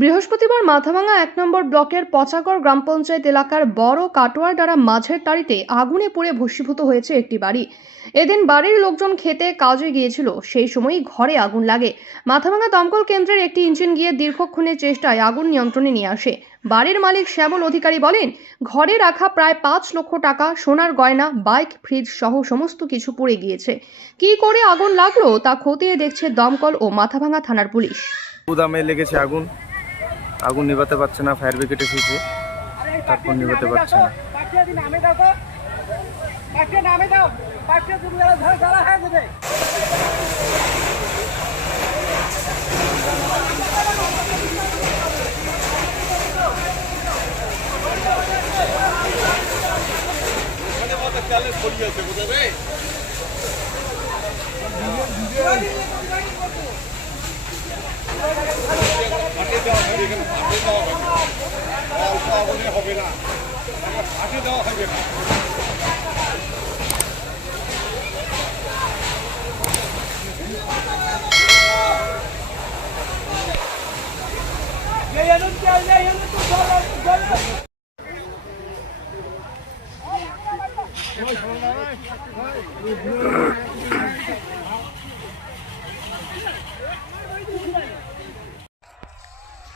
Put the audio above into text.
বৃহস্পতিবার মাথাভাঙা এক নম্বর ব্লকের পচাগড় গ্রাম পঞ্চায়েত এলাকার বড় কাটোয়ারডারা মাঝের তারিতে আগুনে পুড়ে ভস্মীভূত হয়েছে একটি বাড়ি। এদিন বাড়ির লোকজন খেতে কাজে গিয়েছিল, সেই সময়ই ঘরে আগুন লাগে। মাথাভাঙা দমকল কেন্দ্রের একটি ইঞ্জিন গিয়ে দীর্ঘক্ষণের চেষ্টায় আগুন নিয়ন্ত্রণে নিয়ে আসে। বাড়ির মালিক শ্যামল অধিকারী বলেন, ঘরে রাখা প্রায় পাঁচ লক্ষ টাকা, সোনার গয়না, বাইক, ফ্রিজ সহ সমস্ত কিছু পুড়ে গিয়েছে। কী করে আগুন লাগল তা খতিয়ে দেখছে দমকল ও মাথাভাঙা থানার পুলিশ। গুদামে লেগেছে আগুন। আগুন নেভাতে পারছে না ফায়ার ব্রিগেড এসেছে। তারপর নেভাতে পারছে না। পাঠিয়ে 你跟大水道，啊，大水道那边好肥啦，那个大水道很肥。爷爷，你走，